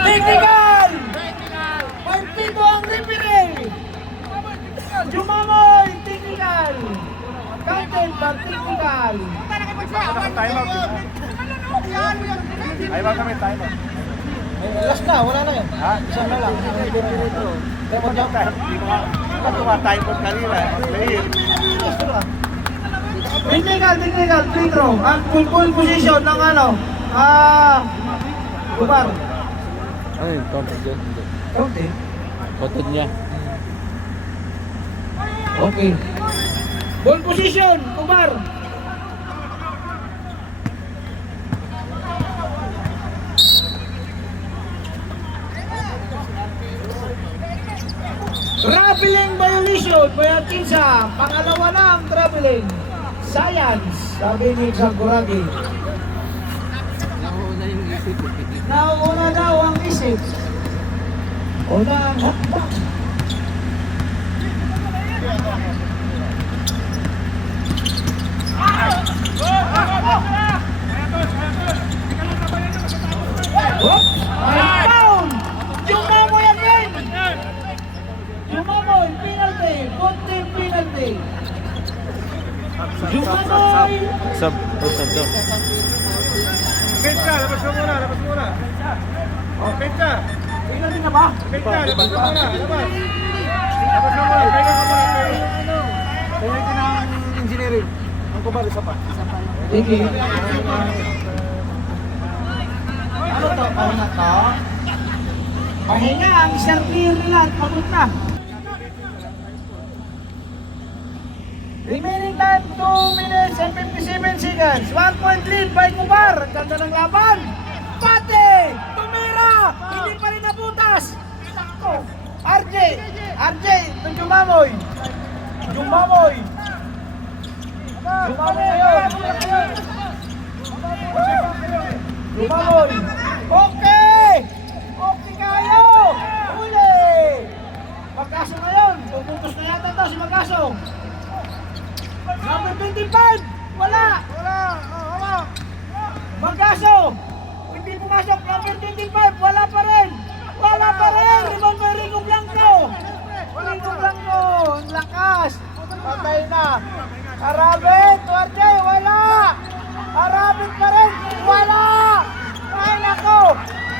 Technical! May pito ang referee! Jumamoy, technical! Captain, pag technical! Timeout kami, timeout. Last na, wala na yan. Ha? Isa na lang. Timeout yung time. Hindi mo nga timeout kanina. Player. Technical, free throw. Ang full position ng ano, Kumar. Ano yung counter dyan? Hindi. Kaunti. Counter niya. Okay. Ball position, Kumar. Traveling violation, Bayan Kinsa. Pangalawa na ang traveling. Science, sabi ni Sakuragi. Nauna yung isip. Nauna daw ang isip. Una ang hakbang. Oops! May foul! Jumamoy again! Jumamoy, penalty! Good team penalty! Jumamoy! Sub. Sub daw. Pizza, labas mo muna, labas mo muna. Oh, pizza. Penalty na ba? Pizza, labas mo muna, labas. Labas mo muna, pega ka muna. Penalty ng engineering. Ang kubar, isa pa. Sige. Ano to? Ano na to? Pahinga ang isang clear nila at pagod na. Remaining time 2 minutes and 57 seconds. 1 point lead by Kubar. Ang ganda ng laban. Pate! Tumira! Hindi pa rin nabutas. Takto. RJ! RJ! Itong Jumamoy! Jumamoy! Jumamoy ngayon! Jumamoy! Okay! Okay kayo! Huli! Magkaso ngayon! Pupuntos na yata to si Magkaso! Number 25! Wala! Wala! Magkaso! Hindi pumasok! Number 25! Wala pa rin! Wala pa rin! Rebound by Rico Blanco! Rico Blanco! Ang lakas! Patay na! Arabit! Duarte! Wala! Arabit pa rin! Wala! Ay nako!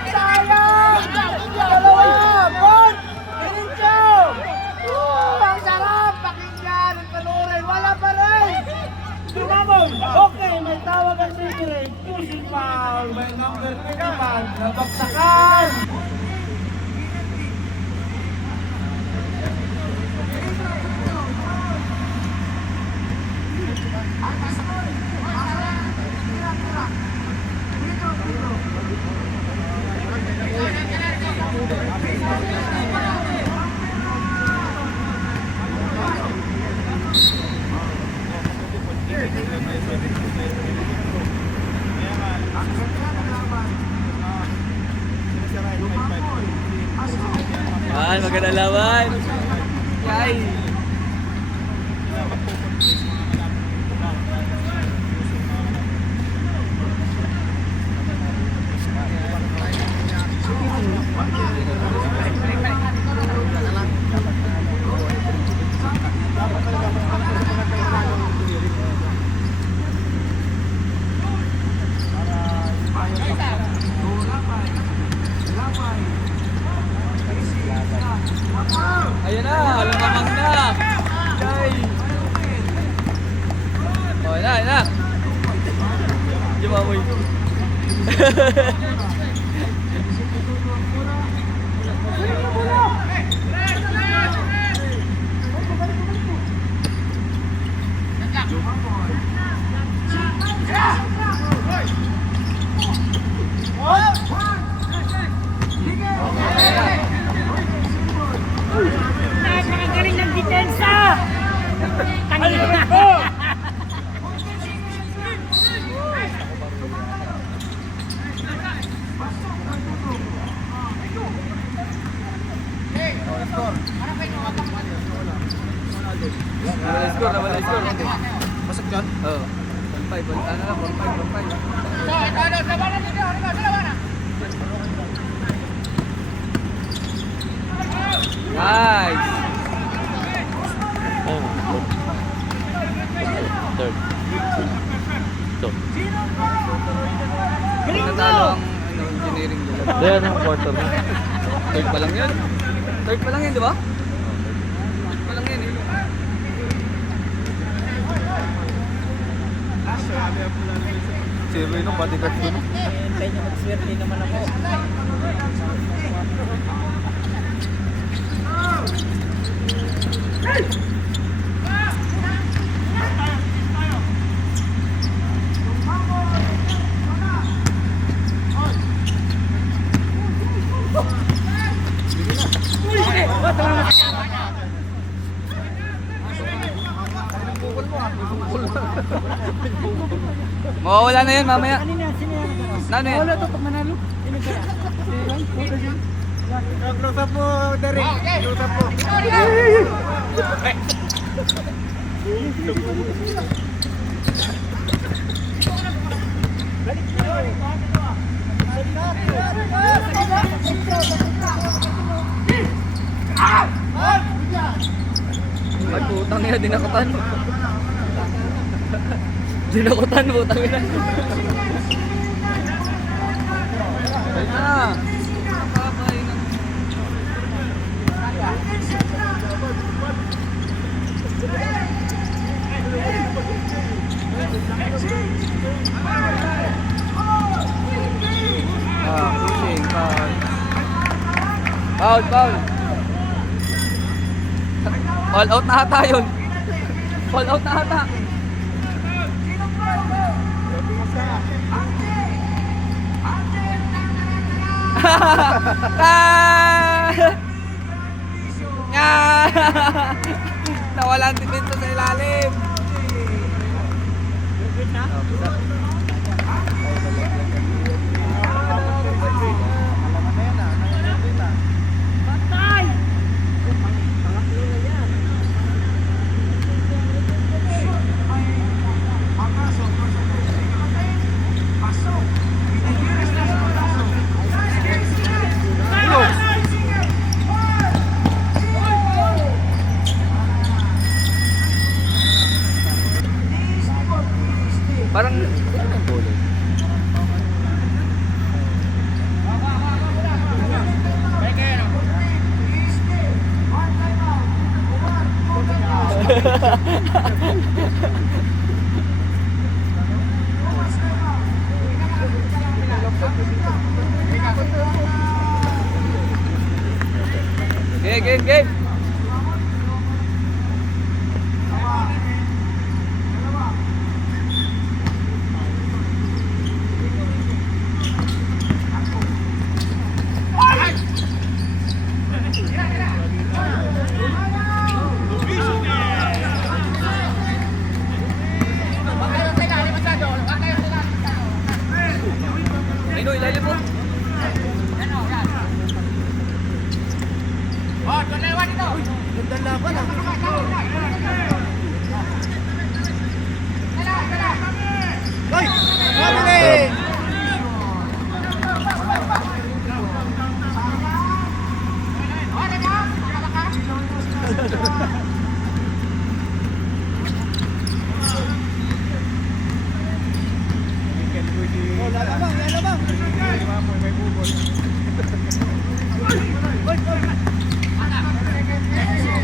Sayang! Dalawa! Bon! Pinincho! Ang sarap! Pakinggan! Ang panurin! Wala pa rin! Dumamon! Okay! May tawag ang referee. Choosing foul by number 25. Nabagsakan! Ay, maganda lawan. Ay. Ayun na, lumamang na. Yay. Oh, ayun na, ayun na. Jumamoy. Napakagaling ng depensa! Kanina! Nawala yung score. Pasok dyan? Oo. 1-5 Ano na, 4-5. Nice! Oh, third. Ito. Natalo ang engineering nila. Ayan ang quarter na. Third pa lang yun. Third pa lang yun, di ba? Third pa lang yun eh. Zero yun ang bodyguard ko, no? Mawawala na yun mamaya. Ano yan? Wala to pag manalo. Sino kaya? Close up mo, Derek. Close up mo. Ay, putang ina, dinakutan. Dinakutan, putang ina. Ay na. Nakakabay na. Pushing, foul. Foul, foul. All out na ata yun. All out na ata. Nawala ang depensa sa ilalim. Patay! Parang game. Ayun, ilalim mo.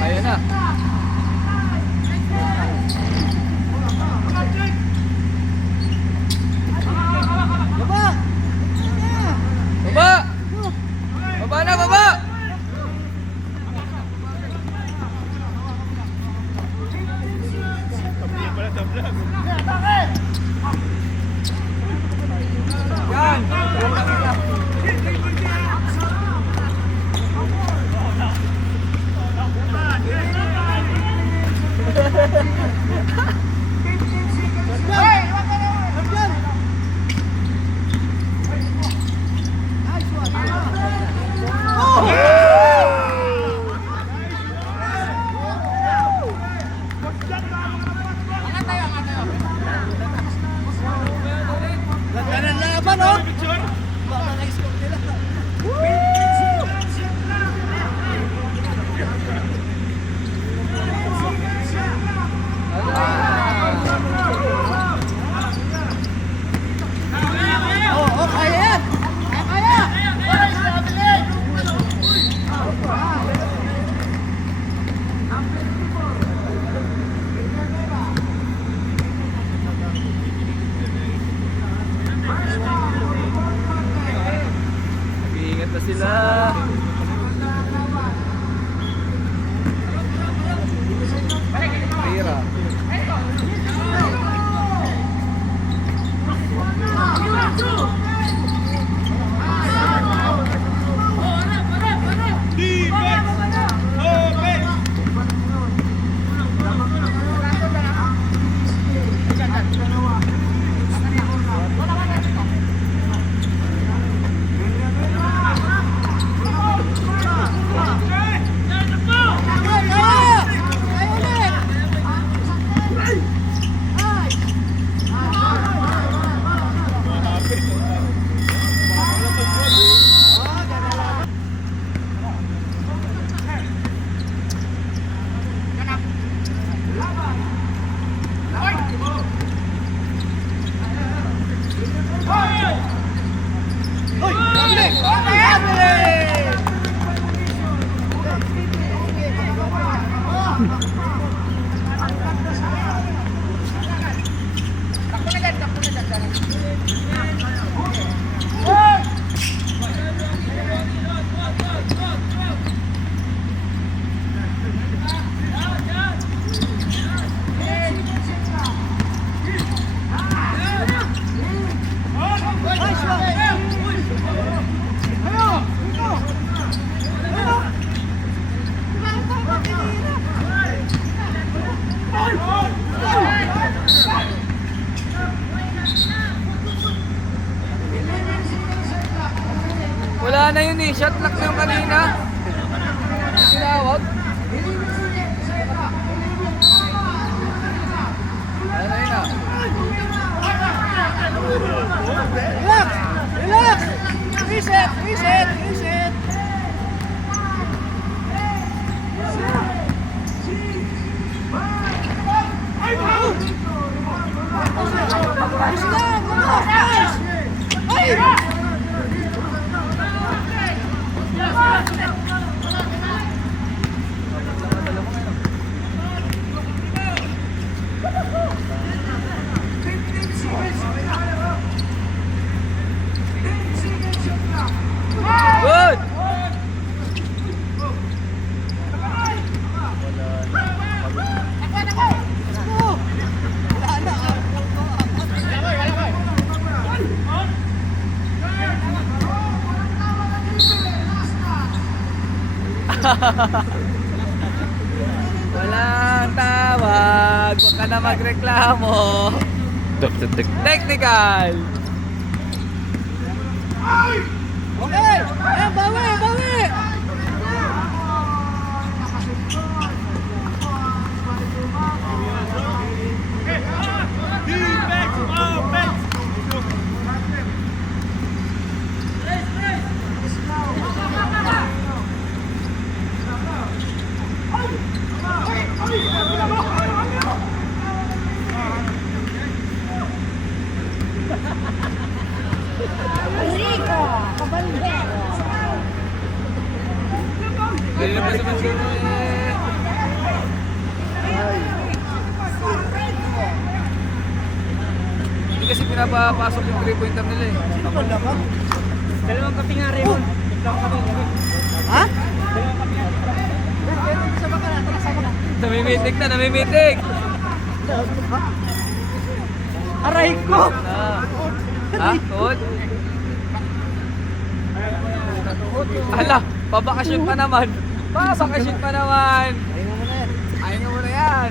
Ayun na. no? Baka na-scope nila. Oh, kaya yan! Kaya! Nag-iingat na sila. Tira. Wala na yun eh. Shot lock na yung kanina. Tinawag. Ano na yun ah? Relax! Relax! Reset! Reset! Reset! Good! Walang tawag. Huwag ka na magreklamo. Technical! Okay! Ayan, bawi! Bawi! Ganyan pa sa mansyon eh. Hindi kasi pinapapasok yung 3-pointer nila eh. Sino ba laman? Dalawang kape nga, Raymond. Ha? Namimitig na, namimitig! Aray ko! Ha? Tuhod? Ala, pabakasyon pa naman. Pabakasyon pa naman. Ayun mo muna yan.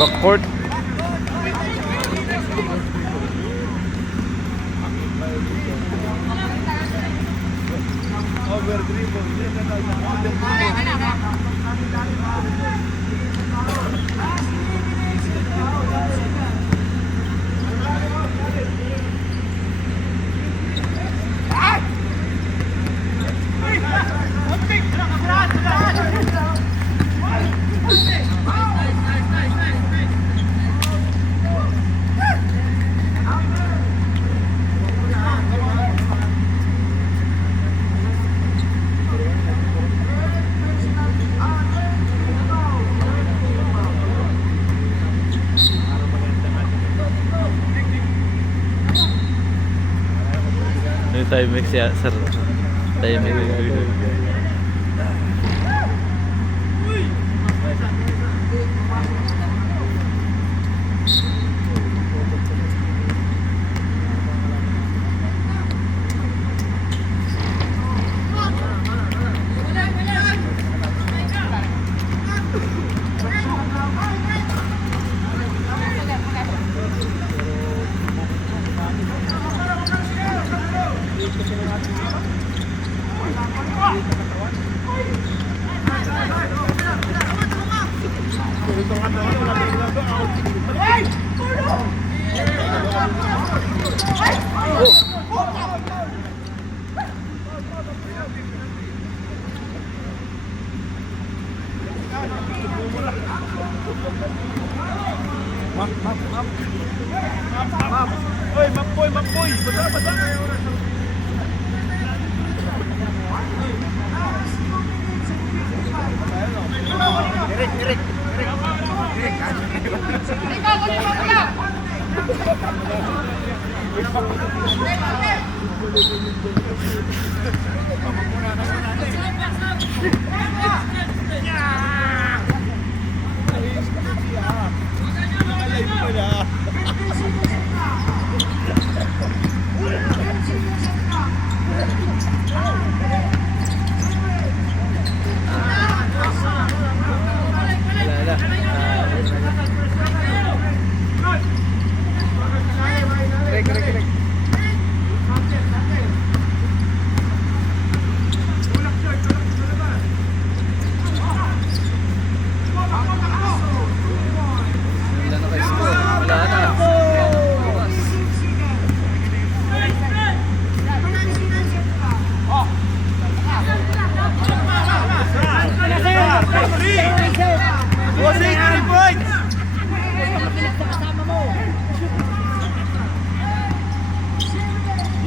Backcourt. Yung time mix ya, sir. Time mix.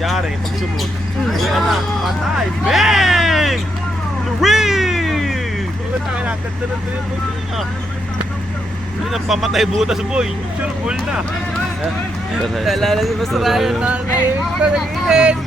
Yari, pag sumot. Wala na, patay. Bang! Luring! Kung tayo na, ganda ng triple na. Hindi na pamatay butas, boy. Sure, goal na. Nalala si Basta Ryan na nahimik pa, nag-init.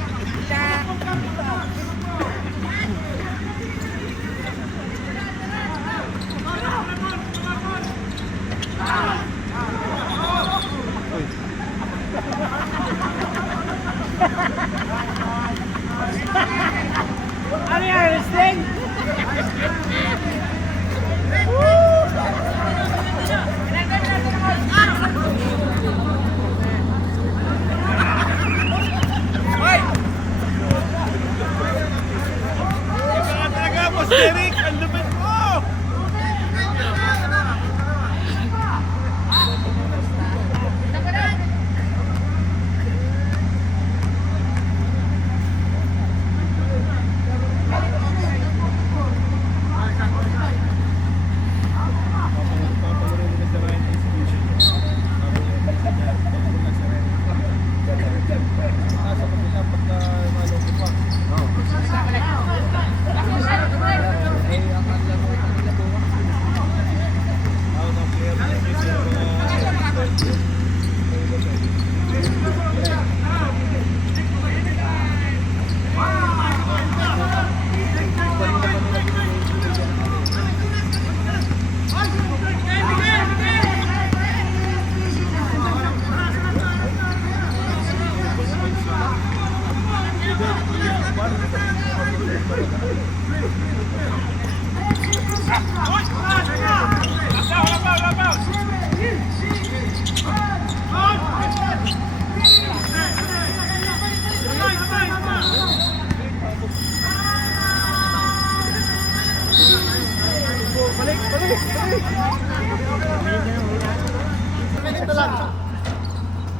Derek, ang lupit mo!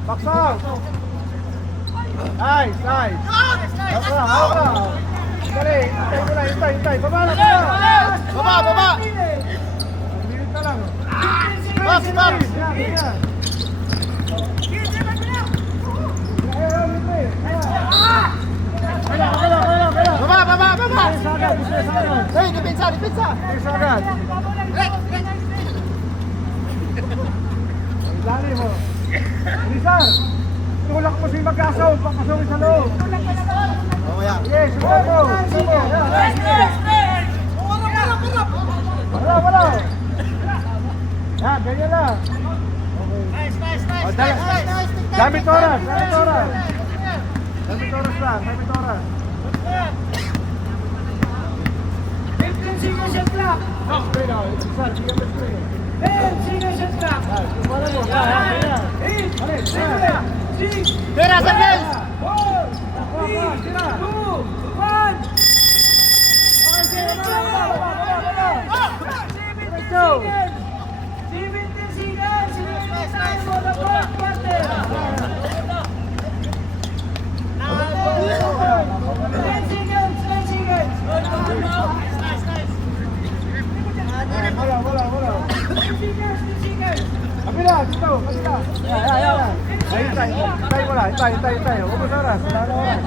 Baksaw! Nice, nice! Hawak! Dali, hintay mo lang, hintay! Baba na, baba! Baba! Minute na lang. Box! Yan, yan! Baba! Hey, depensa! Depensa agad! Lani mo! Rizal! Tulak mo si Magasaw, papasawin sa loob! Yes, subo! Wala! Yan, ganyan lang! Gamit oras lang! Pera, Sanders! hintayin mo lang. Hintay. Huwag mo sa oras. Wala na oras.